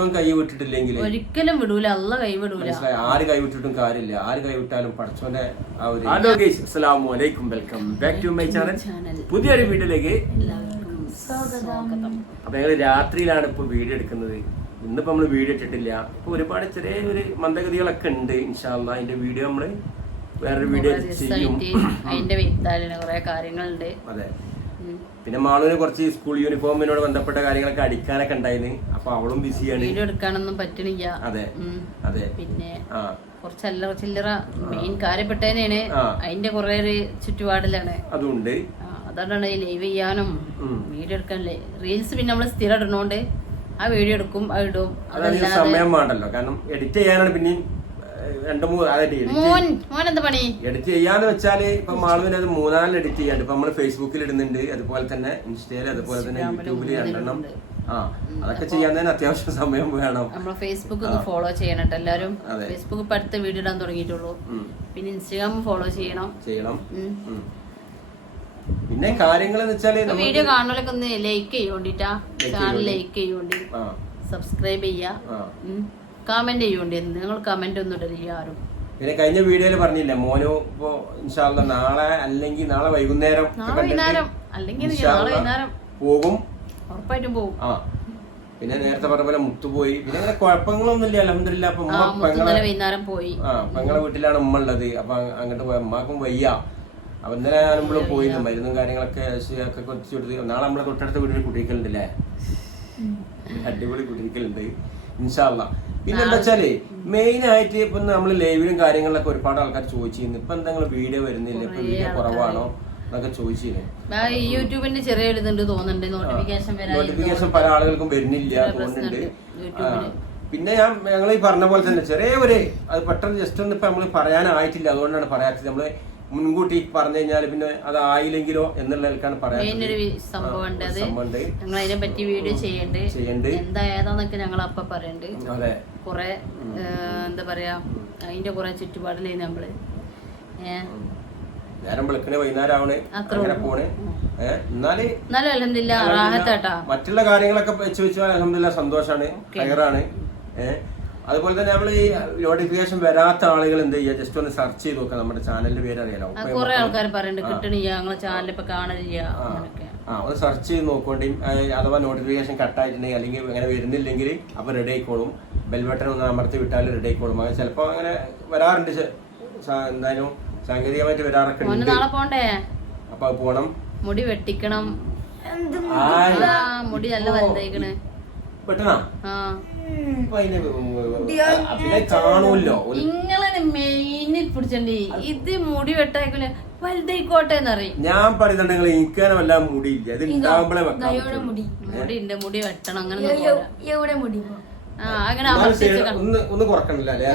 പഠിച്ചോൻ കൈ വിട്ടിട്ടില്ലെങ്കിൽ ഒരിക്കലും വിടൂല, അല്ല കൈ വിടൂല. ആര് കൈ വിട്ടിട്ടും കാര്യമില്ല, ആര് കൈ വിട്ടാലും പഠിച്ചോന്റെ ആ ഒരു. ഹലോ ഗയ്സ്, അസ്സലാമു അലൈക്കും, welcome back to my channel. പുതിയൊരു വീഡിയോയിലേക്ക് സ്വാഗതം. അപ്പൊ ഞങ്ങള് രാത്രിയിലാണ് ഇപ്പൊ വീഡിയോ എടുക്കുന്നത്. ഇന്നിപ്പോ നമ്മള് വീഡിയോ ഇട്ടിട്ടില്ല. ഇപ്പൊ ഒരുപാട് ചെറിയ ഒരു മന്ദഗതികളൊക്കെ ഉണ്ട്. ഇൻഷാ അല്ലാഹ് അതിന്റെ വീഡിയോ നമ്മള് വേറൊരു വീഡിയോ ചെയ്യും. അതിന്റെ വിത്താലിന് കുറെ കാര്യങ്ങളുണ്ട്. അതെ, പിന്നെ മാളുവിന് കുറച്ച് സ്കൂൾ യൂണിഫോമിനോട് ബന്ധപ്പെട്ട കാര്യങ്ങളൊക്കെ അടിക്കാനൊക്കെ ഉണ്ടായിരുന്നു. അപ്പൊ അവളും ബിസിയാണ്, വീഡിയോ എടുക്കാനൊന്നും പറ്റണില്ല. അതെ അതെ. പിന്നെ കുറച്ച് അല്ലറ ചില്ലറ മെയിൻ കാര്യപ്പെട്ടതിനാണ്, അതിന്റെ കുറെ ഒരു ചുറ്റുപാടിലാണ്. അതുണ്ട്, അതുകൊണ്ടാണ് ലൈവ് ചെയ്യാനും വീഡിയോ എടുക്കാനല്ലേ. റീൽസ് പിന്നെ നമ്മള് സ്ഥിരം ഇടണോണ്ട് ആ വീഡിയോ എടുക്കും, അത് ഇടും. അതല്ലാതെ സമയം വേണ്ടല്ലോ, കാരണം എഡിറ്റ് ചെയ്യാനാണ്. പിന്നെ എഡിറ്റ് ചെയ്യാന്ന് വെച്ചാല് ഇപ്പൊ മാളുവിന് അത് 3-4 എഡിറ്റ് ചെയ്യാണ്ട്. ഇപ്പൊ നമ്മള് ഫേസ്ബുക്കിൽ ഇടുന്നുണ്ട്, അതുപോലെ തന്നെ ഇൻസ്റ്റയില്, അതുപോലെ തന്നെ യൂട്യൂബില് 2 അതൊക്കെ ചെയ്യാൻ തന്നെ അത്യാവശ്യം സമയം വേണം. നമ്മള് ഫേസ്ബുക്ക് ഫോളോ ചെയ്യണം എല്ലാരും. ഫേസ്ബുക്ക് ഇപ്പൊ അടുത്ത വീഡിയോ ഇടാൻ തുടങ്ങിയിട്ടുള്ളൂ. പിന്നെ ഇൻസ്റ്റാഗ്രാം ഫോളോ ചെയ്യണം. പിന്നെ കാര്യങ്ങൾ എന്ന് വെച്ചാല് വീഡിയോ കാണുന്നവരൊക്കെ ഒന്ന് ലൈക്ക് ചെയ്യോണ്ടിട്ടാ, ചാനൽ ലൈക്ക് ചെയ്യോണ്ടി, സബ്സ്ക്രൈബ് ചെയ്യാ, കമന്റ് ചെയ്യോണ്ടി. നിങ്ങൾ കമന്റ് ഒന്നും ഇടില്ല ആരും. പിന്നെ കഴിഞ്ഞ വീഡിയോയില് പറഞ്ഞില്ല മോനു ഇപ്പൊ ഇൻഷാ അല്ലാഹ് നാളെ അല്ലെങ്കിൽ നാളെ വൈകുന്നേരം പോകും, ഉറപ്പായിട്ടും പോകും. പിന്നെ നേരത്തെ പറഞ്ഞ പോലെ മുത്തുപോയി. പിന്നെ അങ്ങനെ കുഴപ്പങ്ങളൊന്നും ഇല്ല, അൽഹംദുലില്ലാ. അപ്പൊ വൈകുന്നേരം പോയി. പെങ്ങളെ വീട്ടിലാണ് ഉമ്മ ഉള്ളത്. അപ്പൊ അങ്ങോട്ട് പോയ ഉമ്മാക്കും വയ്യ. അപ്പൊ ഇന്നലെ ഞാനും പോയി മരുന്നും കാര്യങ്ങളൊക്കെ കുറച്ച് കൊടുത്ത്. നാളെ നമ്മളെ തൊട്ടടുത്ത വീട്ടിൽ കുട്ടിരിക്കലുണ്ടല്ലേ, അടിപൊളി കുട്ടിരിക്കലുണ്ട് ഇൻഷാ അല്ലാഹ്. പിന്നെ എന്താ വെച്ചാല് മെയിൻ ആയിട്ട് ഇപ്പൊ നമ്മള് ലൈവിലും കാര്യങ്ങളിലൊക്കെ ഒരുപാട് ആൾക്കാർ ചോദിച്ചിരുന്നു, ഇപ്പൊ എന്തെങ്കിലും വീഡിയോ വരുന്നില്ല, ഇപ്പൊ വീഡിയോ കുറവാണോ എന്നൊക്കെ ചോദിച്ചിരുന്നു. യൂട്യൂബിന്റെ ചെറിയ ഇതുണ്ട് തോന്നുന്നുണ്ട്, നോട്ടിഫിക്കേഷൻ പല ആളുകൾക്കും വരുന്നില്ല തോന്നുന്നുണ്ട്. പിന്നെ ഞങ്ങൾ ഈ പറഞ്ഞ പോലെ തന്നെ ചെറിയ ഒരു അത് പെട്ടെന്ന് ജസ്റ്റ് ഒന്നും ഇപ്പൊ നമ്മള് പറയാനായിട്ടില്ല, അതുകൊണ്ടാണ് പറയാത്തത്. നമ്മള് മുൻകൂട്ടി പറഞ്ഞു കഴിഞ്ഞാൽ പിന്നെ അത് ആയില്ലെങ്കിലോ എന്നുള്ളതിലേക്കാണ് പറയാനുള്ളത്. ഞങ്ങൾ അതിനെ പറ്റി വീഡിയോ ചെയ്യണ്ട്, എന്തായതാന്നൊക്കെ ഞങ്ങൾ അപ്പൊ പറയണ്ട്. കൊറേ എന്താ പറയാ, അതിന്റെ കൊറേ ചുറ്റുപാടില്ലേ നമ്മള് നേരം വെളുക്കണേ വൈകുന്നേരം ആവണേ അങ്ങനെ പോണേ. എന്നാലും അൽഹംദുലില്ലാ റാഹത്താട്ടാ. മറ്റുള്ള കാര്യങ്ങളൊക്കെ വെച്ച് വെച്ചാൽ അൽഹംദുലില്ലാ സന്തോഷാണ്, ഹൈറാണ്. അതുപോലെ തന്നെ നമ്മൾ ഈ നോട്ടിഫിക്കേഷൻ വരാത്ത ആളുകൾ എന്ത് ചെയ്യുക, ജസ്റ്റ് ഒന്ന് സെർച്ച് ചെയ്ത് നോക്കാം. നമ്മുടെ ചാനലിന്റെ പേര് അറിയാലോ, കുറെ ആൾക്കാർ പറയുന്നുണ്ട് കിട്ടണില്ല, ഞങ്ങളെ ചാനൽ ഇപ്പൊ കാണില്ല. ഒന്ന് സെർച്ച് ചെയ്ത് നോക്കോണ്ടി. അഥവാ നോട്ടിഫിക്കേഷൻ കട്ടായിട്ടുണ്ടെങ്കിൽ അല്ലെങ്കിൽ അങ്ങനെ വരുന്നില്ലെങ്കിൽ അപ്പൊ റെഡി ആയിക്കോളും. ബെൽ ബട്ടൺ ഒന്ന് അമർത്തി വിട്ടാൽ റെഡി ആയിക്കോളും. അങ്ങനെ ചിലപ്പോ അങ്ങനെ വരാറുണ്ട്, എന്തായാലും സാങ്കേതികമായിട്ട് വരാറൊക്കെ ഉണ്ട്. നാളെ പോണ്ടേ, അപ്പൊ അത് പോണം. മുടി വെട്ടിക്കണം, മുടി നല്ല വലുതായിക്കണ്. വെട്ടണ കാണൂല്ലോ. നിങ്ങളെ മെയിനിൽ പിടിച്ചോണ്ടി ഇത് മുടി വെട്ടായിക്കോലെ വലുതായിക്കോട്ടെ എന്നറിയും. ഞാൻ പറയുന്നുണ്ട് നിങ്ങൾ എനിക്കാനും വല്ലാതെ മുടിയില്ല, ഇത് ഉണ്ടാവുമ്പോഴേ മുടി മുടി വെട്ടണം. അങ്ങനെ ഒന്ന് കുറക്കണല്ലേ,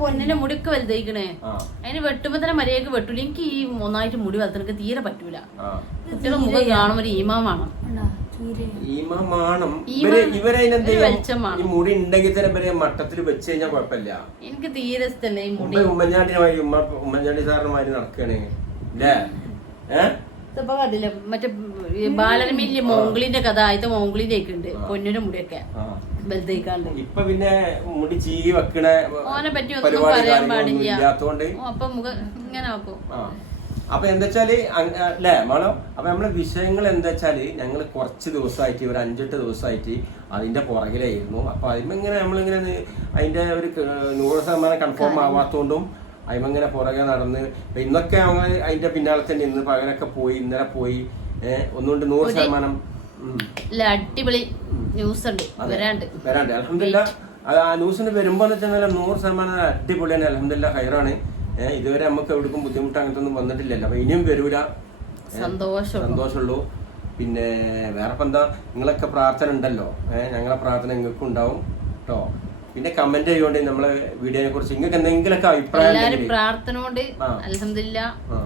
പൊന്നിന്റെ മുടിയൊക്കെ വലുതായിക്കണേ. അതിന് വെട്ടുമ്പോ തന്നെ മര്യാദക്ക് വെട്ടൂല. എനിക്ക് ഈ മൂന്നായിട്ട് മുടി വളർത്തനക്ക് തീരെ പറ്റൂല. കുട്ടികളെ മുഖം കാണുമ്പോ ഒരു ഈമാമാണ്. മുടി ഉണ്ടെങ്കിൽ തന്നെ മട്ടത്തിൽ വെച്ച് കഴിഞ്ഞാൽ കുഴപ്പമില്ല. എനിക്ക് തീരെ ഇഷ്ടമല്ല ഈ മുടി. ഉമ്മൻചാണ്ടി സാറിനുമാതിരി നടക്കണേ ഇപ്പൊ കണ്ടില്ല മറ്റേ ബാലരമയിലെ മോംഗിളിന്റെ കഥ, ആദ്യത്തെ മോംഗിളിലേക്ക് ഉണ്ട് പൊന്നിന്റെ മുടിയൊക്കെ വലുതേക്കാണ്ട്. ഇപ്പൊ പിന്നെ മുടി ചീകി വെക്കണ ഓനെ പറ്റി ഒന്നും പറയാൻ പാടില്ല. അപ്പൊ മുഖം ഇങ്ങനെ ആക്കും. അപ്പൊ എന്താ വെച്ചാല് അല്ലേ മാളോ, അപ്പൊ നമ്മളെ വിഷയങ്ങൾ എന്താ വെച്ചാല് ഞങ്ങള് കുറച്ച് ദിവസമായിട്ട് ഒരു 5-8 ദിവസമായിട്ട് അതിന്റെ പുറകിലായിരുന്നു. അപ്പൊ അതിങ്ങനെ നമ്മളിങ്ങനെ അതിന്റെ ഒരു 100% കൺഫേം ആവാത്തോണ്ടും അതിങ്ങനെ പുറകെ നടന്ന് ഇന്നൊക്കെ നമ്മൾ അതിന്റെ പിന്നാലെ തന്നെ ഇന്ന് പകരൊക്കെ പോയി, ഇന്നലെ പോയി. ഒന്നുകൊണ്ട് 100% അടിപൊളി ന്യൂസ് ഉണ്ട് വരാണ്ട്. അൽഹംദുലില്ലാ. ആ ന്യൂസിന് വരുമ്പോ 100% അടിപൊളിയാണ്. അൽഹംദുലില്ലാ ഹൈറാണ്. ഇതുവരെ നമുക്ക് എവിടേക്കും ബുദ്ധിമുട്ട് അങ്ങനത്തെ ഒന്നും വന്നിട്ടില്ലല്ലോ. അപ്പൊ ഇനിയും വരൂല, സന്തോഷമുള്ളൂ. പിന്നെ വേറെ എന്താ, നിങ്ങളൊക്കെ പ്രാർത്ഥന ഉണ്ടല്ലോ, ഞങ്ങളെ പ്രാർത്ഥന നിങ്ങൾക്കും ഉണ്ടാവും കേട്ടോ. പിന്നെ കമന്റ് ചെയ്യുകൊണ്ട് നമ്മളെ വീഡിയോനെ കുറിച്ച് നിങ്ങൾക്ക് എന്തെങ്കിലുമൊക്കെ അഭിപ്രായം പ്രാർത്ഥന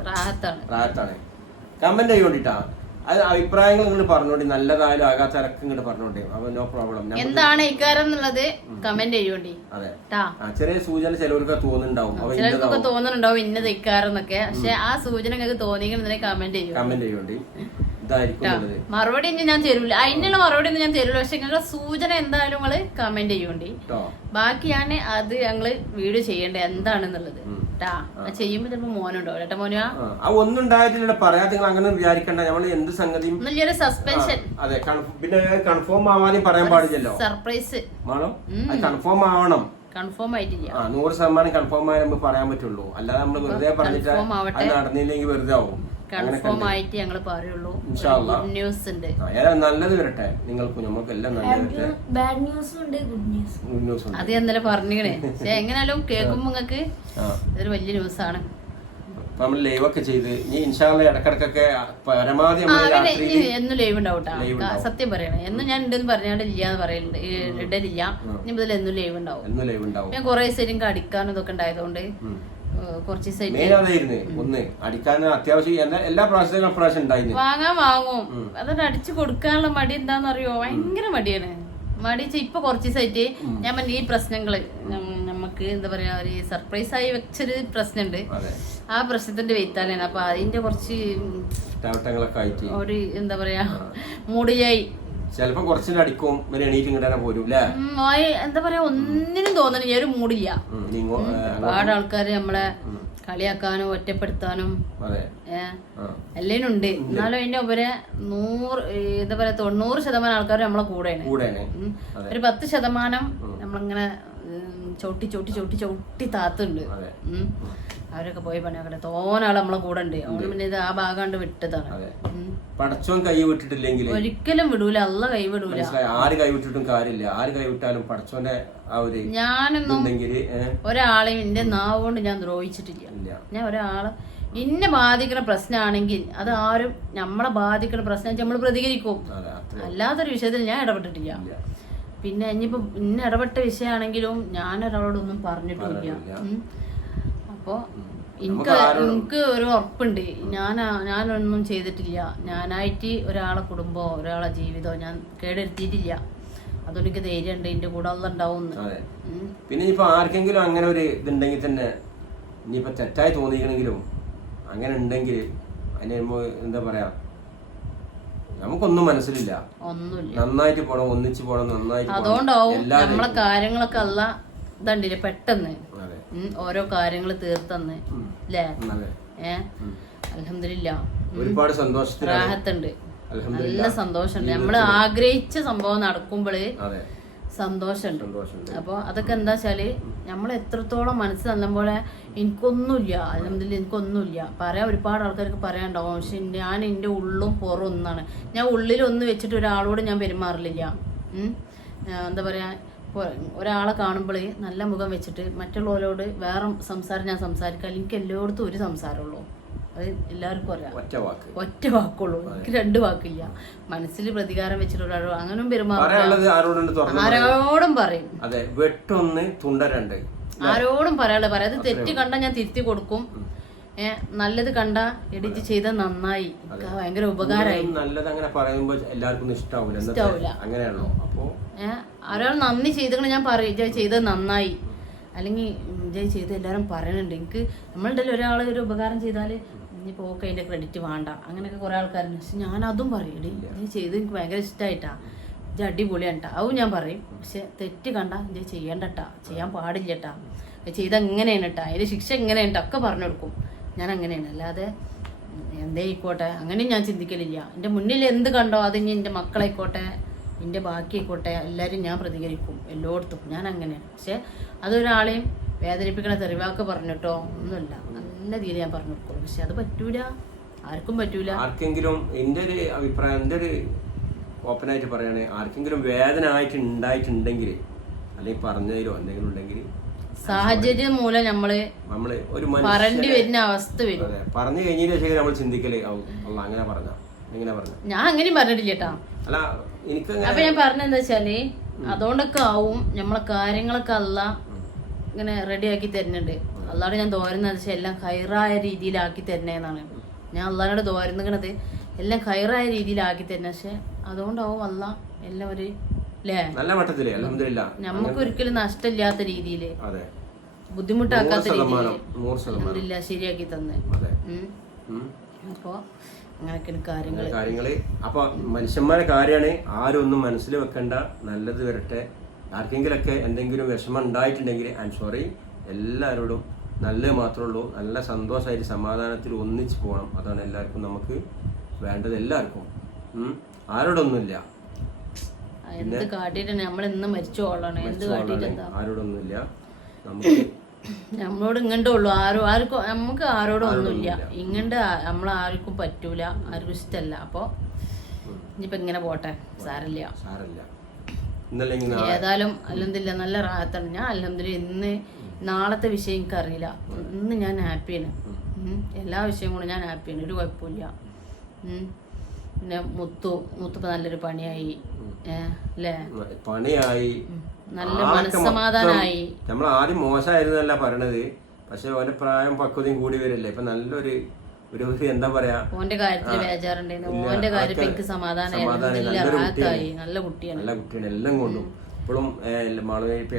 റാഹത്താണ് കമന്റ് ചെയ്യോണ്ടിട്ടാ. അത് അഭിപ്രായങ്ങൾ ഇങ്ങോട്ട് പറഞ്ഞോണ്ടി, നല്ലതായാലും ആകാത്തരക്ക് ഇങ്ങോട്ട് പറഞ്ഞോണ്ടി. അപ്പൊ നോ പ്രോബ്ലം. എന്താണ് ഇക്കാരം എന്നുള്ളത് കമന്റ് ചെയ്യോണ്ടി. അതെ, ചെറിയ സൂചന ചിലവർക്ക് തോന്നുന്നുണ്ടാവും, ചിലർക്കൊക്കെ തോന്നുന്നുണ്ടാവും ഇന്നത് ഇക്കാരെന്നൊക്കെ. പക്ഷെ ആ സൂചന നിങ്ങൾക്ക് തോന്നിയെങ്കിൽ കമന്റ് ചെയ്യോണ്ടി. മറുപടി ഇനി ഞാൻ തരൂല, അതിനുള്ള മറുപടി ഒന്നും ഞാൻ തരൂല. പക്ഷെ നിങ്ങളുടെ സൂചന എന്തായാലും നിങ്ങള് കമന്റ് ചെയ്യോണ്ടി. ബാക്കിയാണ് അത് ഞങ്ങള് വീഡിയോ ചെയ്യേണ്ടത് എന്താണെന്നുള്ളത്. ചെയ്യുമ്പോ ചിലപ്പോ മോനുണ്ടോ ഏട്ടാ? മോനാ ഒന്നും ഉണ്ടായിട്ടില്ല, പറയാതെ അങ്ങനെ വിചാരിക്കണ്ട. നമ്മള് എന്ത് സംഗതിയും സസ്പെൻഷൻ. അതെ, പിന്നെ കൺഫേം ആവാനും പറയാൻ പാടില്ലല്ലോ. സർപ്രൈസ് കൺഫേം ആവണം. കൺഫേം ആയിട്ടില്ല, 100% കൺഫേം ആയാലും നമുക്ക് പറയാൻ പറ്റുള്ളൂ. അല്ലാതെ നമ്മള് വെറുതെ പറഞ്ഞിട്ട് അത് നടന്നില്ലെങ്കിൽ വെറുതെ ആവും. കൺഫേം ആയിട്ട് ഞങ്ങള് പറയുള്ളൂ. ന്യൂസ് ഉണ്ട്, നല്ലത് വരട്ടെ നിങ്ങൾക്ക്, നമുക്ക് എല്ലാം നല്ലത്. അത് ഇന്നലെ പറഞ്ഞേ. പക്ഷെ എങ്ങനെയാലും കേൾക്കുമ്പോ നിങ്ങൾക്ക് ഇതൊരു വലിയ ന്യൂസ് ആണ്. നമ്മൾ ലൈവ് ഒക്കെ ചെയ്ത് ഇടക്കിടക്കൊക്കെ പരമാവധി എന്നും ലൈവ് ഉണ്ടാവൂട്ടാ. സത്യം പറയണേ, എന്നും ഞാൻ ഉണ്ടെന്ന് പറഞ്ഞാണ്ട് ഇല്ലാന്ന് പറയലുണ്ട്, ഇടലില്ല. ഇനി മുതൽ എന്നും ലൈവ് ഉണ്ടാവും. ഞാൻ കുറെ ദിവസം അടിക്കാനും ഇതൊക്കെ ഉണ്ടായതുകൊണ്ട് കുറച്ച് ഒന്ന് അടിക്കാൻ അത്യാവശ്യം എല്ലാ പ്രാവശ്യം വാങ്ങും. അതൊക്കെ അടിച്ചു കൊടുക്കാനുള്ള മടി എന്താന്നറിയോ? ഭയങ്കര മടിയാണ്. മടിച്ച ഇപ്പൊ കുറച്ച് ദിവസമായിട്ട് ഞാൻ പറഞ്ഞ ഈ പ്രശ്നങ്ങള് നമുക്ക് എന്താ പറയാ, ഒരു സർപ്രൈസ് ആയി വെച്ചൊരു പ്രശ്നമുണ്ട്. ആ പ്രശ്നത്തിന്റെ വെയ്ത്താലാണ്. അപ്പൊ അതിന്റെ കുറച്ച് ഒരു എന്താ പറയാ മൂടിയായി. ചിലപ്പോ കുറച്ചിട്ട് അടിക്കും, എന്താ പറയാ, ഒന്നിനും തോന്നണില്ല, ഒരു മൂടില്ല. ഒരുപാട് ആൾക്കാര് നമ്മളെ കളിയാക്കാനും ഒറ്റപ്പെടുത്താനും എല്ലാം ഉണ്ട്. എന്നാലും അതിന്റെ ഉപരെ 90% ആൾക്കാർ നമ്മളെ കൂടെയാണ്. ഒരു 10% നമ്മളിങ്ങനെ ചവിട്ടി താത്തുണ്ട്. അവരൊക്കെ പോയി പണിയാക്കട്ടെ. തോനാള് നമ്മളെ കൂടെ ഉണ്ട്. അതുകൊണ്ട് പിന്നെ ഇത് ആ ഭാഗം വിട്ടതാണ്. പടച്ചോൻ കൈ വിട്ടിട്ടില്ലെങ്കിൽ ഒരിക്കലും വിടൂല, അല്ല കൈ വിടൂല. ആര് കൈവിട്ടിട്ടും കാര്യമില്ല, ആര് കൈവിട്ടാലും പടച്ചോന്റെ ആ ഒരു. ഞാനൊന്നും ഒരാളെയും എന്റെ നാവ് കൊണ്ട് ഞാൻ ദ്രോഹിച്ചിട്ടില്ല. ഞാൻ ഒരാളെ ഇന്നെ ബാധിക്കുന്ന പ്രശ്നമാണെങ്കിൽ അത് ആരും നമ്മളെ ബാധിക്കുന്ന പ്രശ്നം നമ്മൾ പ്രതികരിക്കും. അല്ലാത്തൊരു വിഷയത്തിൽ ഞാൻ ഇടപെട്ടിട്ടില്ല. പിന്നെ ഇനിയിപ്പോ ഇന്ന ഇടപെട്ട വിഷയമാണെങ്കിലും ഞാൻ ഒരാളോടൊന്നും പറഞ്ഞിട്ടില്ല. അപ്പൊ എനിക്ക് ഒരു ഉറപ്പുണ്ട്, ഞാനൊന്നും ചെയ്തിട്ടില്ല. ഞാനായിട്ട് ഒരാളെ കുടുംബമോ ഒരാളെ ജീവിതമോ ഞാൻ കേടെടുത്തിട്ടില്ല. അതുകൊണ്ട് എനിക്ക് ധൈര്യമുണ്ട്, എന്റെ കൂടെ ഉണ്ടാവും. പിന്നെ ഇപ്പൊ ആർക്കെങ്കിലും അങ്ങനെ ഒരു ഇതുണ്ടെങ്കിൽ തന്നെ, ഇനിയിപ്പോ തെറ്റായി തോന്നിക്കണെങ്കിലും അങ്ങനെ ഉണ്ടെങ്കിൽ അതിന് എന്താ പറയാ, നമുക്കൊന്നും മനസ്സിലില്ല. നന്നായിട്ട് പോണം, ഒന്നിച്ചു പോണം, നന്നായിട്ട്. അതുകൊണ്ടാവും നമ്മളെ കാര്യങ്ങളൊക്കെ അല്ല ഇതണ്ടില്ലേ പെട്ടെന്ന് ഓരോ കാര്യങ്ങൾ തീർത്തന്ന് അല്ലേ? അൽഹംദുലില്ലാ, ഒരുപാട് സന്തോഷത്തിലുണ്ട്, നല്ല സന്തോഷമുണ്ട്. നമ്മള് ആഗ്രഹിച്ച സംഭവം നടക്കുമ്പോള് സന്തോഷമുണ്ട്. അപ്പൊ അതൊക്കെ എന്താ വെച്ചാല് നമ്മൾ എത്രത്തോളം മനസ്സ് നല്ലപോലെ എനിക്കൊന്നുമില്ല, അൽഹംദുലില്ലാ എനിക്കൊന്നുമില്ല. പറയാൻ ഒരുപാട് ആൾക്കാർക്ക് പറയാനുണ്ടാവും. പക്ഷെ ഞാൻ എന്റെ ഉള്ളും പുറം ഒന്നാണ്. ഞാൻ ഉള്ളിലൊന്ന് വെച്ചിട്ട് ഒരാളോട് ഞാൻ പെരുമാറില്ല. എന്താ പറയാ, ഒരാളെ കാണുമ്പോൾ നല്ല മുഖം വെച്ചിട്ട് മറ്റുള്ളവരോട് വേറെ സംസാരം ഞാൻ സംസാരിക്കാൻ, എനിക്ക് എല്ലായിടത്തും ഒരു സംസാരമുള്ളൂ. അത് എല്ലാവർക്കും അറിയാം, ഒറ്റ വാക്കുള്ളൂ. എനിക്ക് 2 വാക്കില്ല. മനസ്സിൽ പ്രതികാരം വെച്ചിട്ട് ഒരാളോ അങ്ങനെ പെരുമാറും, ആരോടും പറയും. ആരോടും പറയാനുള്ളത് പറയാം. അത് തെറ്റ് കണ്ടാൽ ഞാൻ തിരുത്തി കൊടുക്കും. നല്ലത് കണ്ട എഡിറ്റ് ചെയ്ത നന്നായി, ഭയങ്കര ഉപകാരമായി. നല്ലത് അങ്ങനെ പറയുമ്പോ എല്ലാവർക്കും ഇഷ്ടാവൂല. അങ്ങനെയാണോ? അപ്പൊ ഒരാൾ നന്ദി ചെയ്തങ്ങനെ ഞാൻ പറയും, ജയ് ചെയ്തത് നന്നായി, അല്ലെങ്കിൽ ജയ് ചെയ്ത് എല്ലാവരും പറയണുണ്ട്. എനിക്ക് നമ്മളുണ്ടല്ലോ ഒരാൾ ഒരു ഉപകാരം ചെയ്താൽ ഇനിയിപ്പോൾ ഓക്കെ അതിൻ്റെ ക്രെഡിറ്റ് വേണ്ട, അങ്ങനെയൊക്കെ കുറേ ആൾക്കാരുണ്ട്. പക്ഷെ ഞാൻ അതും പറയും, ജയ് ചെയ്ത് എനിക്ക് ഭയങ്കര ഇഷ്ടമായിട്ടാ, ഇത് അടിപൊളിയാണ്ടാ, അതും ഞാൻ പറയും. പക്ഷെ തെറ്റ് കണ്ട ജയ് ചെയ്യണ്ടട്ടാ, ചെയ്യാൻ പാടില്ലട്ടാ, ചെയ്ത് എങ്ങനെയാണ് കേട്ടാ, അതിൻ്റെ ശിക്ഷ എങ്ങനെയാണ് ഒക്കെ പറഞ്ഞു കൊടുക്കും. ഞാൻ അങ്ങനെയാണ്, അല്ലാതെ എന്തേ ആയിക്കോട്ടെ അങ്ങനെയും ഞാൻ ചിന്തിക്കലില്ല. എൻ്റെ മുന്നിൽ എന്ത് കണ്ടോ അത് ഇനി എൻ്റെ മക്കളായിക്കോട്ടെ എൻ്റെ ബാക്കിയായിക്കോട്ടെ എല്ലാവരും ഞാൻ പ്രതികരിക്കും എല്ലായിടത്തും. ഞാൻ അങ്ങനെയാണ്. പക്ഷെ അതൊരാളെയും വേദനിപ്പിക്കണ തെറിവാക്ക് പറഞ്ഞിട്ടോ ഒന്നുമില്ല, നല്ല രീതിയിൽ ഞാൻ പറഞ്ഞു കൊടുക്കും. പക്ഷെ അത് പറ്റൂല, ആർക്കും പറ്റൂല. ആർക്കെങ്കിലും എൻ്റെ ഒരു അഭിപ്രായം, എൻ്റെ ഒരു ഓപ്പണായിട്ട് പറയണേ, ആർക്കെങ്കിലും വേദന ആയിട്ട് ഉണ്ടായിട്ടുണ്ടെങ്കിൽ അല്ലെങ്കിൽ പറഞ്ഞതിലോ എന്തെങ്കിലും ഉണ്ടെങ്കിൽ സാഹചര്യം മൂലം നമ്മള് ഒരു പറയേണ്ടി വരുന്ന അവസ്ഥ വരും. പറഞ്ഞു കഴിഞ്ഞതിന് ശേഷം നമ്മൾ ചിന്തിക്കലേ അങ്ങനെ പറഞ്ഞ ഇങ്ങനെ പറഞ്ഞു. ഞാൻ അങ്ങനെയും പറഞ്ഞിട്ടില്ല കേട്ടാ. അല്ല എനിക്ക് അപ്പൊ ഞാൻ പറഞ്ഞെന്താ വെച്ചാല് അതുകൊണ്ടൊക്കെ ആവും നമ്മളെ കാര്യങ്ങളൊക്കെ അല്ല ഇങ്ങനെ റെഡിയാക്കി തരുന്നുണ്ട്. അല്ലാതെ ഞാൻ ദോരുന്ന വെച്ചാൽ എല്ലാം ഹൈറായ രീതിയിലാക്കി തരണേന്നാണ് ഞാൻ അള്ളാനോട് ദോരുന്നത്. എല്ലാം ഹൈറായ രീതിയിലാക്കി തന്നെ. പക്ഷെ അതുകൊണ്ടാവും അല്ല എല്ലാം ഒരു അല്ലേ നല്ല മട്ടത്തില് അൽഹംദുലില്ലാ നമുക്ക് ഒരിക്കലും നഷ്ടമില്ലാത്ത രീതിയില് അതെ ബുദ്ധിമുട്ടാക്കാത്ത രീതിയിൽ 100% ശരിയാക്കി തന്നെ. അതെ അപ്പൊ അങ്ങനെയൊക്കെയാണ് കാര്യങ്ങള്. അപ്പൊ മനുഷ്യന്മാരെ കാര്യമാണ്, ആരും ഒന്നും മനസ്സിൽ വെക്കണ്ട, നല്ലത് വരട്ടെ. ആർക്കെങ്കിലൊക്കെ എന്തെങ്കിലും വിഷമം ഉണ്ടായിട്ടുണ്ടെങ്കിൽ ഐ എം സോറി. എല്ലാവരോടും നല്ലത് മാത്രമേ ഉള്ളൂ. നല്ല സന്തോഷമായിട്ട് സമാധാനത്തിൽ ഒന്നിച്ച് പോകണം. അതാണ് എല്ലാവർക്കും നമുക്ക് വേണ്ടത്. എല്ലാവർക്കും ആരോടൊന്നുമില്ല, എന്ത് കാട്ടിട്ട് നമ്മൾ ഇന്ന് മരിച്ചു പോകണം, എന്ത് കാട്ടിട്ട് ആരോടൊന്നുമില്ല. നമുക്ക് നമ്മളോട് ഇങ്ങോട്ടേ ഉള്ളു. ആർക്കും നമുക്ക് ആരോടും ഒന്നുമില്ല. ഇങ്ങോട്ട് നമ്മളാർക്കും പറ്റൂല, ആർക്കും ഇഷ്ടമല്ല. അപ്പൊ ഇനിയിപ്പോ ഇങ്ങനെ പോട്ടെ, സാരല്ല. ഏതായാലും അൽഹംദുലില്ലാ നല്ല റാഹത്താണ്. ഞാൻ അൽഹംദുലില്ലാ നാളത്തെ വിഷയം എനിക്കറിയില്ല. ഇന്ന് ഞാൻ ഹാപ്പിയാണ്. എല്ലാ വിഷയം കൊണ്ടും ഞാൻ ഹാപ്പിയാണ്, ഒരു കുഴപ്പമില്ല. പിന്നെ മുത്തുപ്പ നല്ലൊരു പണിയായി അല്ലേ, പണിയായി, നല്ല മനസ്സമാധാനായി. നമ്മൾ ആദ്യം മോശമായിരുന്നല്ല പറയണത്, പക്ഷെ ഓന്റെ പ്രായം പക്വതയും കൂടി വരില്ലേ. ഇപ്പൊ നല്ലൊരു എന്താ പറയാ, ഓന്റെ കാര്യത്തില് ബേജാറുണ്ടായിരുന്നു. ഓന്റെ കാര്യത്തിൽ എനിക്ക് സമാധാനമായി. നല്ല കുട്ടിയാണ്, എല്ലാം കൊണ്ടും. എപ്പോഴും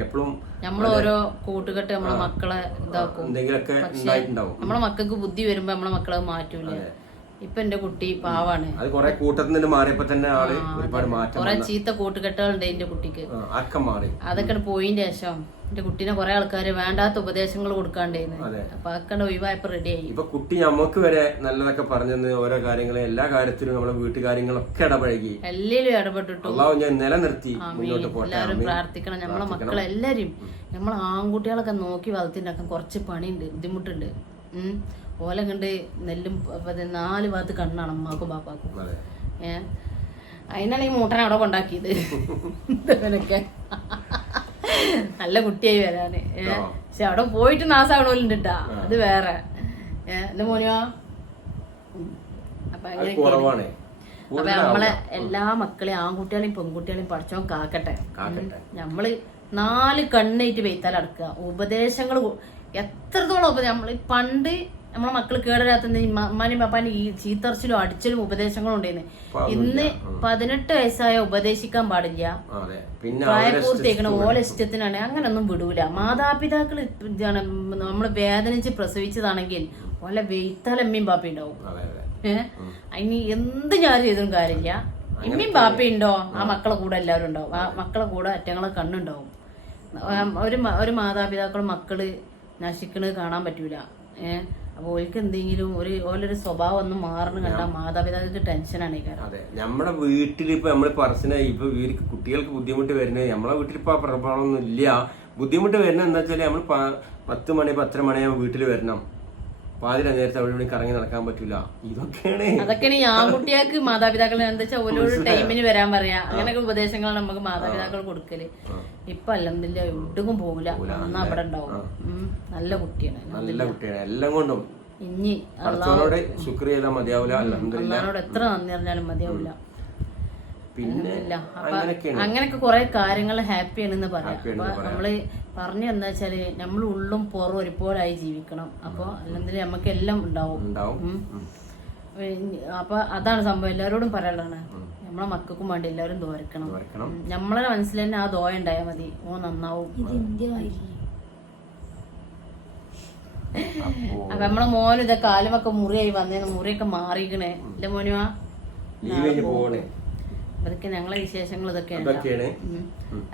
എപ്പോഴും നമ്മളോരോ കൂട്ടുകെട്ട് നമ്മളെ മക്കളെ ഇതാക്കും. എന്തെങ്കിലുമൊക്കെ ഉണ്ടായിട്ടുണ്ടാവും. നമ്മളെ മക്കൾക്ക് ബുദ്ധി വരുമ്പോ നമ്മളെ മക്കളെ മാറ്റൂല. ഇപ്പൊ എന്റെ കുട്ടി പാവാണ്. അത് കൊറേ കൂട്ടത്തിൽ നിന്ന് മാറിയപ്പോ തന്നെ ആള് ഒരുപാട് മാറ്റം. കൊറേ ചീത്ത കൂട്ടുകെട്ടുകളുണ്ട് എന്റെ കുട്ടിക്ക്, അതൊക്കെ പോയിന്റെ ശേഷം എന്റെ കുട്ടീനെ കൊറേ ആൾക്കാര് വേണ്ടാത്ത ഉപദേശങ്ങൾ കൊടുക്കാണ്ടായിരുന്നു. അപ്പൊ അതൊക്കെ ഒഴിവായപ്പോ റെഡിയായി. ഇപ്പൊ കുട്ടി നമുക്ക് വരെ നല്ലതൊക്കെ പറഞ്ഞെന്ന് ഓരോ കാര്യങ്ങളും, എല്ലാ കാര്യത്തിലും നമ്മളെ വീട്ടുകാര്യങ്ങളൊക്കെ ഇടപഴകി, എല്ലാരും ഇടപെട്ടിട്ടു. അള്ളാഹു ഞാൻ നിലനിർത്തി മുന്നോട്ട് പോട്ടെ. എല്ലാവരും പ്രാർത്ഥിക്കണം. നമ്മളെ മക്കളെല്ലാരും, നമ്മളെ ആൺകുട്ടികളൊക്കെ നോക്കി വളർത്തിണ്ടാക്കാൻ കുറച്ച് പണിയുണ്ട്, ബുദ്ധിമുട്ടുണ്ട്. ഓല കണ്ട് നെല്ലും 4 ഭാഗത്ത് കണ്ണാണ് അമ്മാക്കും പാപ്പാക്കും. അതിനാണ് ഈ മൂട്ടനെ അവിടെ കൊണ്ടാക്കിയത്. ഇവനൊക്കെ നല്ല കുട്ടിയായി വരാന്. പക്ഷെ അവിടെ പോയിട്ട് നാസാവണോലുണ്ട് ട്ടാ, അത് വേറെ. എന്റെ മോനുവാ. അപ്പൊ അപ്പൊ നമ്മളെ എല്ലാ മക്കളെയും ആൺകുട്ടികളെയും പെൺകുട്ടികളെയും പഠിച്ചോ കാക്കട്ടെ. നമ്മള് 4 കണ്ണായിട്ട് വെയ്ത്താൽ അടക്കുക. ഉപദേശങ്ങൾ എത്രത്തോളം നമ്മള് പണ്ട് നമ്മളെ മക്കള് കേടരാത്ത ഉമ്മാനും പപ്പാനും ഈ ചീത്തർച്ചിലും അടിച്ചിലും ഉപദേശങ്ങളും ഉണ്ടായിരുന്നു. ഇന്ന് 18 വയസ്സായ ഉപദേശിക്കാൻ പാടില്ല, പ്രായപൂർത്തിയാക്കണം, ഓല ഇഷ്ടത്തിനാണ്. അങ്ങനൊന്നും വിടൂല. മാതാപിതാക്കൾ നമ്മള് വേദനിച്ച് പ്രസവിച്ചതാണെങ്കിൽ ഓല വെയ്ത്താൽ അമ്മയും പാപ്പയും ഉണ്ടാവും. അതിന് എന്ത് ഞാൻ ചെയ്തും കാര്യമില്ല. ഇമ്മയും പാപ്പയും ഉണ്ടോ, ആ മക്കളെ കൂടെ എല്ലാവരും ഉണ്ടാവും. ആ മക്കളെ കൂടെ അറ്റങ്ങളെ കണ്ണുണ്ടാവും. ഒരു മാതാപിതാക്കളും മക്കള് നശിക്കണത് കാണാൻ പറ്റൂല. അപ്പൊ ഓൾക്ക് എന്തെങ്കിലും ഓലൊരു സ്വഭാവം ഒന്നും മാറണം കണ്ടാൽ മാതാപിതാക്കൾക്ക് ടെൻഷനാണ് ഈ കാര്യം. അതെ, നമ്മുടെ വീട്ടിൽ ഇപ്പൊ നമ്മള് പറച്ചിനായി ഇപ്പൊ കുട്ടികൾക്ക് ബുദ്ധിമുട്ട് വരുന്നത്, നമ്മളെ വീട്ടിൽ ഇപ്പൊ പ്രഭാവമൊന്നും ഇല്ല. ബുദ്ധിമുട്ട് വരുന്നത് എന്താ വെച്ചാല് നമ്മൾ 10 മണി 10:30 മണിയാകുമ്പോൾ വീട്ടിൽ വരണം. പാതിര നേരത്തെ അവിടെ ഇവിടെ കറങ്ങി നടക്കാൻ പറ്റൂല. അതൊക്കെയാണ് ഈ ആൺകുട്ടികൾക്ക് മാതാപിതാക്കൾ എന്താ വെച്ചാൽ ഓരോരു ടൈമിന് വരാൻ പറയാ. അങ്ങനെയൊക്കെ ഉപദേശങ്ങളാണ് നമുക്ക് മാതാപിതാക്കൾ കൊടുക്കല്. ഇപ്പൊ അൽഹംദുലില്ലാ എവിടേക്കും പോകില്ല, അന്ന് അവിടെ ഉണ്ടാവും. നല്ല കുട്ടിയാണ്, എല്ലാം കൊണ്ടും. ഇനി അള്ളാഹുവോട് ശുക്ർ ചെയ്താൽ മതിയാവില്ല. അള്ളാഹുവോട് എത്ര നന്ദി പറഞ്ഞാലും മതിയാവില്ല. പിന്നെ അങ്ങനെയൊക്കെ കുറെ കാര്യങ്ങൾ ഹാപ്പിയാണെന്ന് പറയാം. അപ്പൊ നമ്മള് പറഞ്ഞു എന്താ വെച്ചാല് നമ്മൾ ഉള്ളും പുറം ഒരുപോലായി ജീവിക്കണം. അപ്പൊ അല്ലെങ്കിൽ നമുക്ക് എല്ലാം ഉണ്ടാവും. അപ്പൊ അതാണ് സംഭവം. എല്ലാവരോടും പറയാനുള്ളതാണ്, നമ്മളെ മക്കൾക്കും വേണ്ടി എല്ലാവരും ദോരക്കണം. നമ്മളെ മനസ്സിൽ തന്നെ ആ ദോയ ഉണ്ടായാൽ മതി, ഓ നന്നാവും. അപ്പൊ നമ്മളെ മോനും ഇതൊക്കെ കാലുമൊക്കെ മുറിയായി വന്നേന്ന്, മുറിയൊക്കെ മാറിക്കണേ. എന്റെ മോനുവാ അതൊക്കെ ഞങ്ങളെ വിശേഷങ്ങൾ ഇതൊക്കെയാണ്.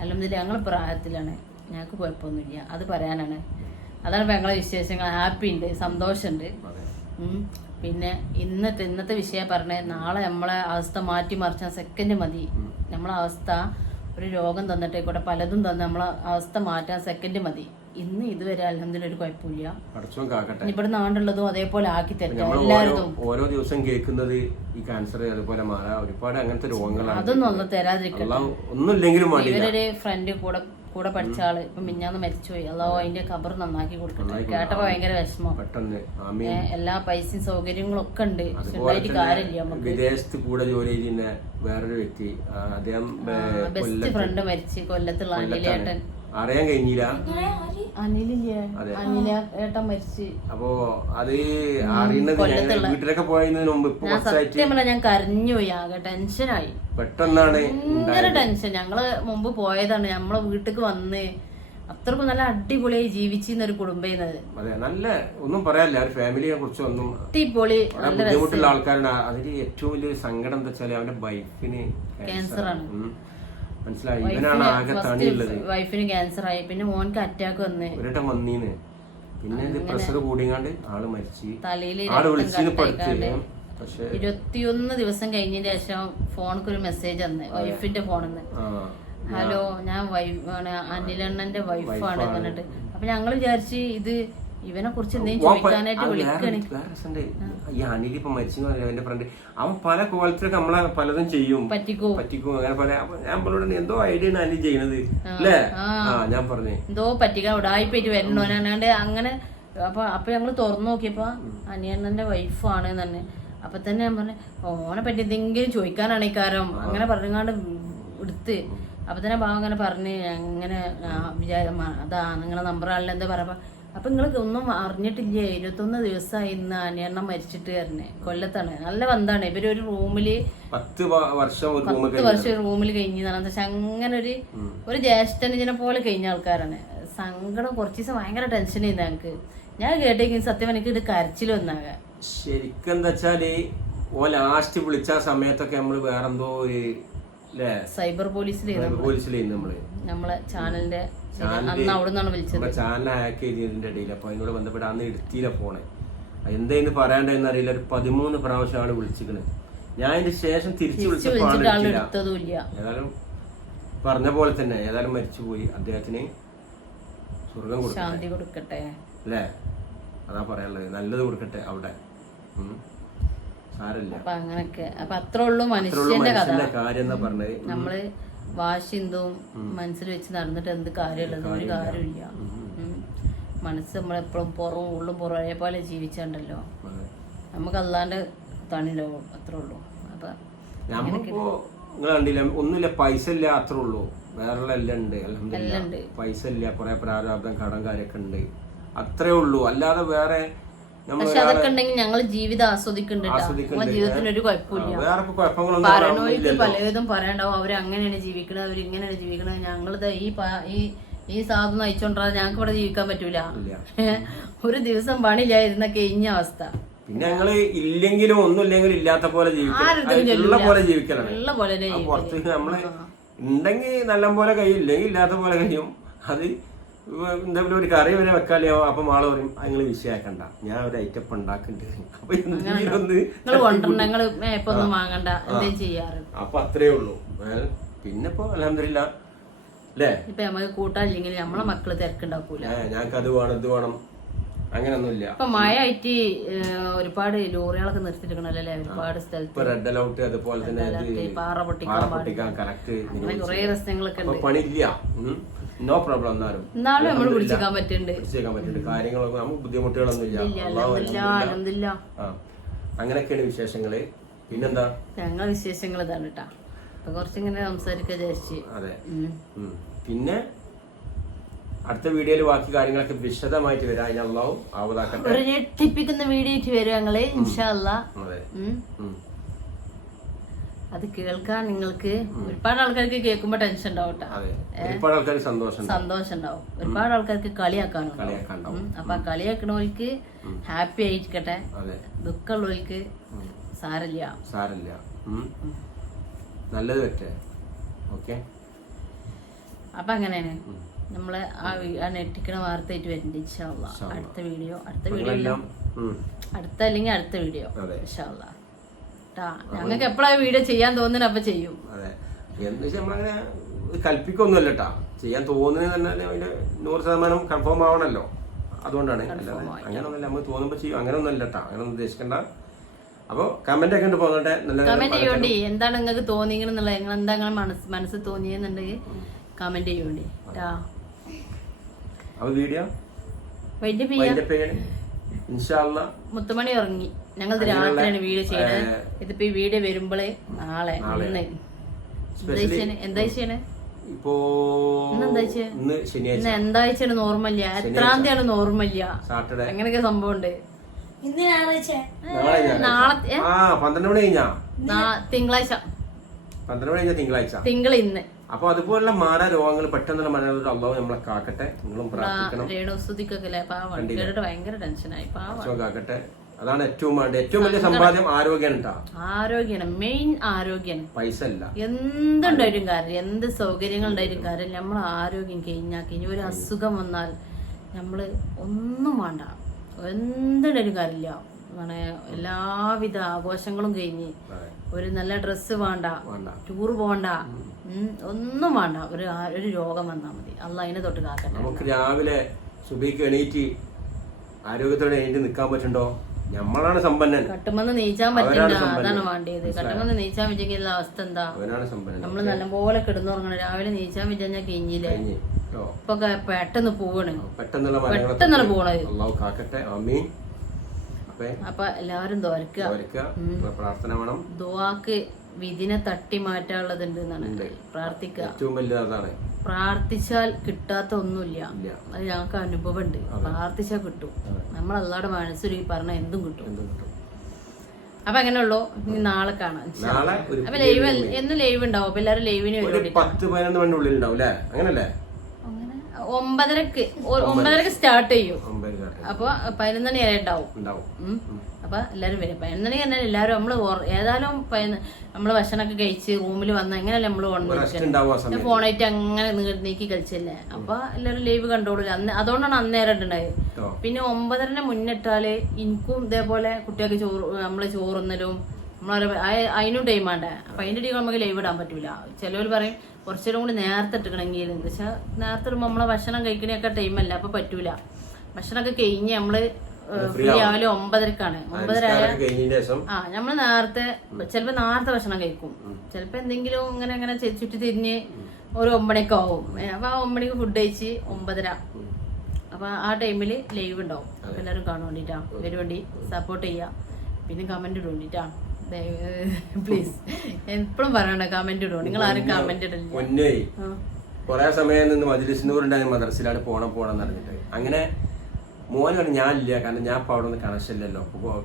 അല്ലെന്നില്ല ഞങ്ങൾ പ്രായത്തിലാണ്, ഞങ്ങൾക്ക് കുഴപ്പമൊന്നുമില്ല. അത് പറയാനാണ്. അതാണ് ഇപ്പൊ ഞങ്ങളെ വിശേഷങ്ങൾ. ഹാപ്പി ഉണ്ട്, സന്തോഷമുണ്ട്. പിന്നെ ഇന്നത്തെ വിഷയം പറഞ്ഞേ, നാളെ നമ്മളെ അവസ്ഥ മാറ്റി മറിച്ചാൽ സെക്കൻഡ് മതി. നമ്മളെ അവസ്ഥ ഒരു രോഗം തന്നിട്ടേക്കൂടെ പലതും തന്ന് നമ്മളെ അവസ്ഥ മാറ്റാൻ സെക്കൻഡ് മതി. ഇന്ന് ഇതുവരെ അൽഹംദുലില്ലാ ഒരു കുഴപ്പമില്ല. ഇവിടെ നാണ്ടുള്ളതും അതേപോലെ ആക്കി തരാം. എല്ലാവരും ഓരോ ദിവസം കേൾക്കുന്നത് ഈ ക്യാൻസർ, അതുപോലെ ഒരുപാട് അങ്ങനത്തെ രോഗങ്ങളാണ്. അതൊന്നും ഒന്നും തരാതിരിക്കട്ടെ. ഒന്നുമില്ലെങ്കിലും ഇവരൊരു ഫ്രണ്ട് കൂടെ പഠിച്ച ആള് ഇപ്പൊ മിഞ്ഞാന്ന് മരിച്ചുപോയി. അല്ലാഹു അതിന്റെ ഖബർ നന്നാക്കി കൊടുക്കട്ടെ. കേട്ടപ്പോ ഭയങ്കര വിഷമം. എല്ലാ പൈസയും സൗകര്യങ്ങളും ഒക്കെ ഉണ്ട്, ഉണ്ടായിട്ട് കാര്യമില്ല. നമുക്ക് വിദേശത്ത് കൂടെ ജോലി ചെയ്യുന്ന വേറൊരു വ്യക്തി, അദ്ദേഹം ബെസ്റ്റ് ഫ്രണ്ട് മരിച്ച് കൊല്ലത്തുള്ള അനിലേട്ടൻ. അറിയാൻ കഴിഞ്ഞില്ല. അനിലില്ലേ, അനില ഏട്ടൻ മരിച്ച്. അപ്പൊ അത് അറിയുന്നത് വീട്ടിലൊക്കെ പോയതിനു മുമ്പ് ഇപ്പൊ സത്യം പറഞ്ഞാൽ ഞാൻ കരഞ്ഞു പോയി, ആകെ ടെൻഷനായി, പെട്ടെന്നാണ് ഭയങ്കര ടെൻഷൻ. ഞങ്ങള് മുമ്പ് പോയതാണ്, നമ്മളെ വീട്ടിക്ക് വന്ന് അത്രക്കും നല്ല അടിപൊളിയായി ജീവിച്ചിരുന്ന ഒരു കുടുംബം. അതെ, നല്ല ഒന്നും പറയാനില്ല, ഒരു ഫാമിലിയെ കുറിച്ച് ഒന്നും. അടിപൊളി ബുദ്ധിമുട്ടുള്ള ആൾക്കാരാണ്. അതിന് ഏറ്റവും വലിയൊരു സങ്കടം എന്താ വെച്ചാല് അവന്റെ വൈഫിന് ക്യാൻസറാണ്. മനസ്സിലായി, ഇവനാണ് ആകെ തണിയുള്ളത്. വൈഫിന് ക്യാൻസർ ആയി, പിന്നെ മോൻക്ക് അറ്റാക്ക് വന്ന് ഒരേട്ടം വന്നീന്ന്, പിന്നെ ഇത് പ്രഷർ കൂടിങ്ങാണ്ട് ആള് മരിച്ചു. തലയില് ആള് വിളിച്ചിന് പഠിച്ചു. 21 ദിവസം കഴിഞ്ഞതിന് ശേഷം ഫോണിക്ക് ഒരു മെസ്സേജ് വന്ന്, വൈഫിന്റെ ഫോണിന്ന്, ഹലോ ഞാൻ അനിലണ്ണന്റെ വൈഫാണ് പറഞ്ഞിട്ട്. അപ്പൊ ഞങ്ങള് വിചാരിച്ച് ഇത് ഇവനെ കുറിച്ച് എന്തെങ്കിലും ചോദിക്കാനായിട്ട് വിളിക്കണേ. ഈ അനിലിപ്പോ മരിച്ചു എന്റെ ഫ്രണ്ട്, അവൻ പല കോലത്തിലൊക്കെ നമ്മളെ പലതും ചെയ്യും, പറ്റിക്കും അങ്ങനെ പല. ഞാൻ പറഞ്ഞോട് എന്തോ ഐഡിയ ആണ് അനിൽ ചെയ്യണത് അല്ലേ? ഞാൻ പറഞ്ഞേ എന്തോ പറ്റിക്കാൻ ഉടായിപ്പോയിട്ട് വരണോനാണ്ട് അങ്ങനെ. അപ്പൊ ഞങ്ങള് തുറന്നു നോക്കിയപ്പോ അനിയണ്ണന്റെ വൈഫാണ് തന്നെ. അപ്പൊ തന്നെ ഞാൻ പറഞ്ഞ ഓനെ പറ്റി എന്തെങ്കിലും ചോദിക്കാനാണ് ഈ കാര്യം അങ്ങനെ പറഞ്ഞാണ്ട് എടുത്ത്. അപ്പൊ തന്നെ ഭാവം അങ്ങനെ പറഞ്ഞ് അങ്ങനെ അതാ നിങ്ങളെ നമ്പറാണല്ലോ എന്താ പറയപ്പ. അപ്പൊ നിങ്ങൾക്ക് ഒന്നും അറിഞ്ഞിട്ടില്ലേ, 21 ദിവസമായി ഇന്ന് അനിയണ്ണം മരിച്ചിട്ട് തന്നെ. കൊല്ലത്താണ്, നല്ല ബന്ധാണ് ഇവര്. ഒരു റൂമില് 10 വർഷം റൂമിൽ കഴിഞ്ഞതാണ്. പക്ഷെ അങ്ങനെ ഒരു ജ്യേഷ്ഠനെ പോലെ കഴിഞ്ഞ ആൾക്കാരാണ്. സങ്കടം കുറച്ച് ദിവസം ഭയങ്കര ടെൻഷൻ ചെയ്യുന്ന ഞങ്ങൾക്ക്. ഞാൻ കേട്ടേക്കും സത്യം എനിക്ക് ഇത് കരച്ചിൽ വന്നാകെ. ശരിക്കും എന്താ വെച്ചാല് ഓ ലാസ്റ്റ് വിളിച്ച സമയത്തൊക്കെ നമ്മള് വേറെന്തോ സൈബർ പോലീസിലായിരുന്നു നമ്മളെ ചാനലിന്റെ അന്ന് അവിടെ നിന്നാണ് വിളിച്ചത്. ചാനൽ ഹാക്ക് ചെയ്തതിന്റെ ഇടയിൽ അപ്പൊ അതിനോട് ബന്ധപ്പെട്ട് അന്ന് എടുത്തില്ല ഫോണ്. എന്തായിരുന്നു പറയാണ്ടെന്ന് അറിയില്ല. ഒരു 13 പ്രാവശ്യം ആള് വിളിച്ചിക്കണ്. ഞാൻ അതിന്റെ ശേഷം തിരിച്ചു വിളിച്ചപ്പോൾ ഏതായാലും പറഞ്ഞ പോലെ തന്നെ ഏതായാലും മരിച്ചുപോയി. അദ്ദേഹത്തിന് സ്വർഗം ശാന്തി കൊടുക്കട്ടെ അല്ലേ? അതാ പറയാനുള്ളത്, നല്ലത് കൊടുക്കട്ടെ അവിടെ. അപ്പൊ അങ്ങനൊക്കെ. അപ്പൊ അത്രേ ഉള്ളൂ മനുഷ്യന്റെ കാര്യം എന്നാ പറഞ്ഞത്. നമ്മള് വാശിന്തും മനസ്സിൽ വെച്ച് നടന്നിട്ട് എന്ത് കാര്യമുള്ളത്? ഒരു കാര്യമില്ല. മനസ്സ് നമ്മളെപ്പോഴും പുറവും ഉള്ളും പുറമേ പോലെ ജീവിച്ചുണ്ടല്ലോ, നമുക്ക് അല്ലാണ്ട് തണിലോ, അത്രേ ഉള്ളൂ. അപ്പൊ നമ്മളിപ്പോ നിങ്ങൾ കണ്ടില്ല, ഒന്നുമില്ല, പൈസ ഇല്ല, അത്രേ ഉള്ളൂ. വേറെ എല്ലാം ഉണ്ട്. പൈസ ഇല്ല, കുറെ പ്രാരാബ്ദം, കടം കാര്യമൊക്കെ ഉണ്ട്, അത്രേ ഉള്ളൂ. അല്ലാതെ വേറെ പക്ഷെ അതൊക്കെ ഉണ്ടെങ്കിൽ ഞങ്ങൾ ജീവിതം ആസ്വദിക്കുന്നുണ്ട്. ജീവിതത്തിന് ഒരു കുഴപ്പമില്ല. പറയണോർക്ക് പലതും പറയണ്ടാവും, അവര് അങ്ങനെയാണ് ജീവിക്കണത്, അവര് ഇങ്ങനെയാണ് ജീവിക്കണത്. ഞങ്ങളിത് ഈ സാധനം നയിച്ചോണ്ടാ ഞങ്ങൾക്ക് ഇവിടെ ജീവിക്കാൻ പറ്റൂല. ഒരു ദിവസം പണിയില്ലായിരുന്ന കഴിഞ്ഞ അവസ്ഥ. പിന്നെ ഞങ്ങള് ഇല്ലെങ്കിലും ഒന്നുമില്ലെങ്കിലും ഇല്ലാത്ത പോലെ ജീവിക്കണം. നമ്മള് ഉണ്ടെങ്കിൽ നല്ല പോലെ കഴിയും, ഇല്ലെങ്കിൽ ഇല്ലാത്ത പോലെ കഴിയും. അത് എന്തെങ്കിലും ഒരു കറി വരെ വെക്കാലോ, അപ്പൊ ആള് പറയും നിങ്ങൾ വിഷയാക്കണ്ട, ഞാൻ ഒരു ഐറ്റപ്പ് ഉണ്ടാക്കുന്നുണ്ട്. അപ്പൊ അത്രേ ഉള്ളൂ. പിന്നെ ഇപ്പൊ അൽഹംദുലില്ലാ അല്ലേ, ഇപ്പൊ നമുക്ക് കൂട്ടാനില്ലെങ്കിൽ നമ്മളെ മക്കള് തിരക്കുണ്ടാക്കൂല. ഞങ്ങൾക്ക് അത് വേണം ഇത് വേണം അങ്ങനൊന്നുമില്ല. ഇപ്പൊ മഴ ആയിട്ട് ഒരുപാട് ലോറികളൊക്കെ നിർത്തിയിട്ടുണ്ടല്ലേ ഒരുപാട് സ്ഥലത്ത്. റെഡ് അലൗട്ട്, അതുപോലെ തന്നെ പാറ പൊട്ടിക്കാൻ കറക്റ്റ് കുറെ പ്രശ്നങ്ങളൊക്കെ ഉണ്ട്. പണിയില്ല, നോ പ്രോബ്ലം. എന്നാലും നമ്മൾ പിടിച്ചേക്കാൻ പറ്റുന്നുണ്ട്. കാര്യങ്ങളൊക്കെ നമുക്ക് ബുദ്ധിമുട്ടുകളൊന്നും ഇല്ല. അങ്ങനെയൊക്കെയാണ് വിശേഷങ്ങള്. പിന്നെന്താ ഞങ്ങളെ വിശേഷങ്ങൾ ഇതാണ് കേട്ടാ. അപ്പൊ കുറച്ചിങ്ങനെ സംസാരിക്കാൻ വിചാരിച്ച്. അതെ. പിന്നെ അടുത്ത വീഡിയോയിൽ ബാക്കി കാര്യങ്ങളൊക്കെ വിശദമായിട്ട് വരാം. അതിനല്ലാവും ആവതാക്കട്ടെ. ഒരു ഞെട്ടിപ്പിക്കുന്ന വീഡിയോ ആയിട്ട് വരും ഞങ്ങള് ഇൻഷാ അല്ലാ. അത് കേൾക്കാൻ നിങ്ങൾക്ക് ഒരുപാട് ആൾക്കാർക്ക് കേൾക്കുമ്പോ ടെൻഷൻ ഉണ്ടാവും. ഒരുപാട് ആൾക്കാർക്ക് സന്തോഷം ഉണ്ടാവും, ഒരുപാട് ആൾക്കാർക്ക് കളിയാക്കാനുണ്ടാവും. അപ്പൊ കളിയാക്കണവർക്ക് ഹാപ്പി ആയിരിക്കട്ടെ, ദുഃഖമുള്ളവർക്ക് സാരല്ല, നല്ലത് പറ്റേ. ഓക്കെ, അപ്പൊ അങ്ങനെയാണ് നമ്മള് ആ നെട്ടിക്കണ വാർത്തയായിട്ട് വരുന്നുണ്ട് ഇൻഷാ അല്ലാ. അടുത്ത വീഡിയോ അല്ലെങ്കിൽ അടുത്ത വീഡിയോ ഇൻഷാ അല്ലാ. ഞങ്ങൾക്ക് എപ്പോഴാ വീഡിയോ ചെയ്യാൻ തോന്നുന്നു അപ്പൊ ചെയ്യും. അതെ, എന്ന് വെച്ചാൽ നമ്മളങ്ങനെ കൽപ്പിക്കൊന്നുമല്ല കേട്ടാ. ചെയ്യാൻ തോന്നുന്നത് തന്നെ അതിന്റെ 100% കൺഫേം ആവണല്ലോ. അതുകൊണ്ടാണ്, അങ്ങനെയൊന്നുമല്ല, നമ്മൾ തോന്നുമ്പോ ചെയ്യും. അങ്ങനെ ഒന്നും അല്ല കേട്ടാ, അങ്ങനെ ഒന്നും ഉദ്ദേശിക്കണ്ട. അപ്പൊ കമന്റ് ഒക്കെ ഉണ്ട്, പോകട്ടെ. കമന്റ് ചെയ്യോണ്ടി, എന്താണ് നിങ്ങൾക്ക് തോന്നിയെന്നുള്ള, എന്താ മനസ്സ് തോന്നിയെന്നുണ്ടെങ്കിൽ കമന്റ് ചെയ്യോണ്ടി. അപ്പൊ വീഡിയോ ഇൻഷാ അല്ലാ. മുത്തുമണി ഉറങ്ങി, ഞങ്ങൾ രാത്രിയാണ് വീഡിയോ ചെയ്യുന്നത്. ഇതിപ്പോ ഈ വീഡിയോ വരുമ്പോളേ നാളെ എന്താ ചെയ്യണേ? ഇപ്പോ ഇന്നെന്താഴ്ച? ഇന്ന് ശനിയാഴ്ച. ഇന്ന് എന്താഴ്ചയാണ് ഓർമ്മയില്ല, എത്രാം തീയതിയാണ് ഓർമ്മയില്ല, സാറ്റർഡേ അങ്ങനെയൊക്കെ സംഭവം ഉണ്ട്. ഇന്ന് ഞായറാഴ്ച. നാളെ ആ 12 മണി കഴിഞ്ഞാ തിങ്കളാഴ്ച, 12 മണി കഴിഞ്ഞാ തിങ്കളാഴ്ച. തിങ്കൾ ഇന്ന്. അപ്പൊ അതുപോലുള്ള മാറാ രോഗങ്ങൾ പെട്ടെന്നുള്ള മരണങ്ങൾ അള്ളാഹു നമ്മളെ കാക്കട്ടെ. നിങ്ങളും പ്രാർത്ഥിക്കണം. രേണുസ്തുതിക്കൊക്കെ കേട്ടിട്ട് ഭയങ്കര ടെൻഷനായി. പാവം കാക്കട്ടെ. അതാണ് ഏറ്റവും വേണ്ടത്. ഏറ്റവും വലിയ സമ്പാദ്യം ആരോഗ്യമാണ് കേട്ടോ. ആരോഗ്യാണ് മെയിൻ. ആരോഗ്യം, പൈസ അല്ല. എന്തുണ്ടായിട്ടും കാര്യം, എന്ത് സൗകര്യങ്ങൾ ഉണ്ടായിട്ടും കാര്യം, നമ്മൾ ആരോഗ്യം കഴിഞ്ഞാൽ ഒരു അസുഖം വന്നാൽ നമ്മള് ഒന്നും വേണ്ട, എന്തുണ്ടായിട്ടും കാര്യമില്ല. അങ്ങനെ എല്ലാവിധ ആഘോഷങ്ങളും കഴിഞ്ഞ് ഒരു നല്ല ഡ്രസ്സ് വേണ്ട, ടൂർ പോകണ്ട, ഒന്നും വേണ്ട, ഒരു രോഗം വന്നാൽ മതി. അള്ളാ അതിനെ തൊട്ട് കാക്കട്ടെ. നമുക്ക് രാവിലെ സുബഹിക്ക് എണീറ്റ് ആരോഗ്യത്തോടെ എണീറ്റ് നിൽക്കാൻ പറ്റുണ്ടോ? നമ്മളാണ് സമ്പന്നൻ. കട്ടുമെന്ന് നീച്ചാൻ പറ്റില്ല, അതാണ് വേണ്ടിയത്. കട്ടുമെന്ന് നീച്ചാൻ വിജയിക്കുന്ന അവസ്ഥ എന്താ? നമ്മള് നല്ലപോലെ കിടന്നുറങ്ങണം. രാവിലെ നീച്ചാൻ വിജയിഞ്ഞാൽ കഴിഞ്ഞില്ലേ? ഇപ്പൊ പെട്ടെന്ന് പോവാണ്, പെട്ടെന്നുള്ള പോണത്. അപ്പൊ എല്ലാവരും പ്രാർത്ഥന വേണം. ദുആക്ക് വിധിനെ തട്ടി മാറ്റാനുള്ളതുണ്ട് എന്നാണ് പ്രാർത്ഥിക്കുക. ഏറ്റവും വലിയ അതാണ്. പ്രാർത്ഥിച്ചാൽ കിട്ടാത്ത ഒന്നുമില്ല, അത് ഞങ്ങൾക്ക് അനുഭവം ഉണ്ട്. പ്രാർത്ഥിച്ചാൽ കിട്ടും. നമ്മൾ അല്ലാതെ മനസ്സൊരു പറഞ്ഞ എന്തും കിട്ടും. അപ്പൊ അങ്ങനെയുള്ളൂ. ഇനി നാളെ കാണാം. അപ്പൊ ലൈവ് എന്ന് ലൈവ് ഉണ്ടാവും. അപ്പൊ എല്ലാരും ലൈവിന് വരും. 10-11 മണി ഉള്ളിൽ ഉണ്ടാവും അല്ലേ? അങ്ങനല്ലേ? 9:30 സ്റ്റാർട്ട് ചെയ്യും. അപ്പൊ 11 മണി വരെ ഉണ്ടാവും. അപ്പൊ എല്ലാരും വരും. 11 മണി തന്നെ എല്ലാരും നമ്മള് ഏതായാലും നമ്മള് ഭക്ഷണമൊക്കെ കഴിച്ച് റൂമിൽ വന്ന എങ്ങനെയല്ലേ നമ്മള് വന്നിരിക്കുന്നത്, ഫോണായിട്ട് അങ്ങനെ നീക്കി കളിച്ചല്ലേ. അപ്പൊ എല്ലാരും ലൈവ് കണ്ടോളൂ. അതുകൊണ്ടാണ് അന്നേരം ഉണ്ടായത്. പിന്നെ 9:30 മുന്നിട്ടാല് എനിക്കും ഇതേപോലെ കുട്ടികൾക്ക് നമ്മള് ചോറുന്നലും അതിനും ടൈം വേണ്ടേ. അപ്പൊ അതിന്റെ ടൈം നമുക്ക് ലൈവ് ഇടാൻ പറ്റൂല. ചിലവർ പറയും കുറച്ചേരം കൂടി നേരത്തെ ഇട്ടിക്കണമെങ്കിൽ. എന്താ വെച്ചാൽ നേരത്തെ ഇടുമ്പോ നമ്മളെ ഭക്ഷണം കഴിക്കണൊക്കെ ടൈമല്ല, അപ്പൊ പറ്റൂല. ഭക്ഷണമൊക്കെ കഴിഞ്ഞ് നമ്മള് രാവിലെ 9:30 9:30 നമ്മള് നേരത്തെ ചിലപ്പോ നേരത്തെ ഭക്ഷണം കഴിക്കും. ചിലപ്പോ എന്തെങ്കിലും ഇങ്ങനെ ചുറ്റി തിരിഞ്ഞ് ഒരു 9 മണിയൊക്കെ ആവും. അപ്പൊ ആ 9 മണിക്ക് ഫുഡ് കഴിച്ച് 9:30 അപ്പൊ ആ ടൈമില് ലൈവ് ഉണ്ടാവും. അപ്പൊ എല്ലാവരും കാണാൻ വേണ്ടിട്ടാ വരുവേണ്ടി സപ്പോർട്ട് ചെയ്യാ. പിന്നെ കമന്റ് ഇടും വേണ്ടിട്ടാ പ്ലീസ്. എപ്പോഴും പറയണ്ട കമന്റ് ഇടും. നിങ്ങൾ ആരും കമന്റ് ഇടില്ല. കൊറേ സമയം നിന്ന് മജ്‌ലിസ്നൂറുണ്ടായിരുന്നു മദ്രസയിലാണ് പോണം പറഞ്ഞിട്ട്. അങ്ങനെ മോനെ പറഞ്ഞു ഞാനില്ല, കാരണം ഞാൻ ഇപ്പൊ അവിടെ നിന്ന് കണക്ഷൻ ഇല്ലല്ലോ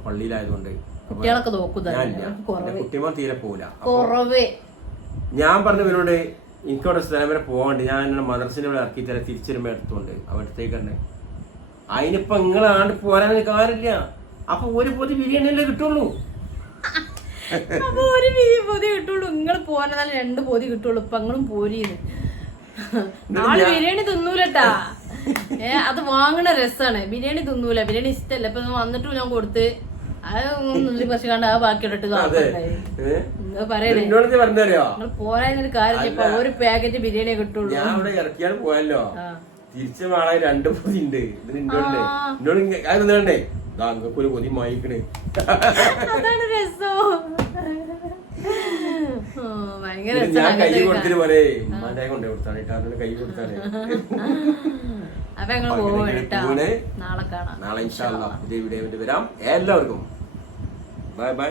പള്ളിയിലായതുകൊണ്ട്. കുട്ടികളൊക്കെ നോക്കുന്ന കുട്ടിമാൻ തീരെ പോവില്ല. ഞാൻ പറഞ്ഞവരോട് എനിക്കവിടെ സ്ഥലം വരെ പോകണ്ട്, ഞാൻ മദ്രസിന്റെ ഇവിടെ ഇറക്കി തരാം, തിരിച്ചുവരുമ്പോ എടുത്തോണ്ട് അവിടത്തേക്ക് തന്നെ. അതിനിപ്പോ നിങ്ങളാണ്ട് പോരാൻ കാര്യമില്ല. അപ്പൊ ഒരു പൊതി ബിരിയാണി അല്ലേ കിട്ടുള്ളൂ. അപ്പൊ ഒരു പൊതി കിട്ടുള്ളൂ. നിങ്ങൾ പോരാൻ 2 പൊതി കിട്ടുള്ളൂ. ഇപ്പൊ നിങ്ങളും പോരീന്ന്. ആള് ബിരിയാണി തിന്നൂലട്ടാ. അത് വാങ്ങണ രസാണ്. ബിരിയാണി തിന്നൂല, ബിരിയാണി ഇഷ്ടല്ല. ഇപ്പൊ വന്നിട്ടും ഞാൻ കൊടുത്ത് അത് നുള്ളി കുറച്ച് കണ്ട് ആ ബാക്കി ഇട്ടിട്ട് പറയണേ. നിങ്ങൾ പോരാനൊരു കാര്യമില്ല. ഒരു പാക്കറ്റ് ബിരിയാണിയെ കിട്ടുള്ളൂ. ഞാൻ ഇവിടെ ഇറക്കിയാൽ പോയല്ലോ, തിരിച്ചു വേണേ 2 പൊതി ഉണ്ട്. ഇത് എന്നോടേ ഒരു പൊതി വാങ്ങിക്കണേ. അതാണ് രസം. ഭയങ്കര ഞാൻ കൈ കൊടുത്തിട്ട് പറയേ ഉമ്മാന്റെ കൊണ്ടേ കൊടുത്താണ് കൈ കൊടുത്താണ്. അപ്പൊ ഞങ്ങൾ പോവാണ്. നാളെ കാണാം. നാളെ ഇൻഷാ അല്ലാഹ് പുതിയ വീഡിയോ വരാം. എല്ലാവർക്കും ബൈ ബൈ.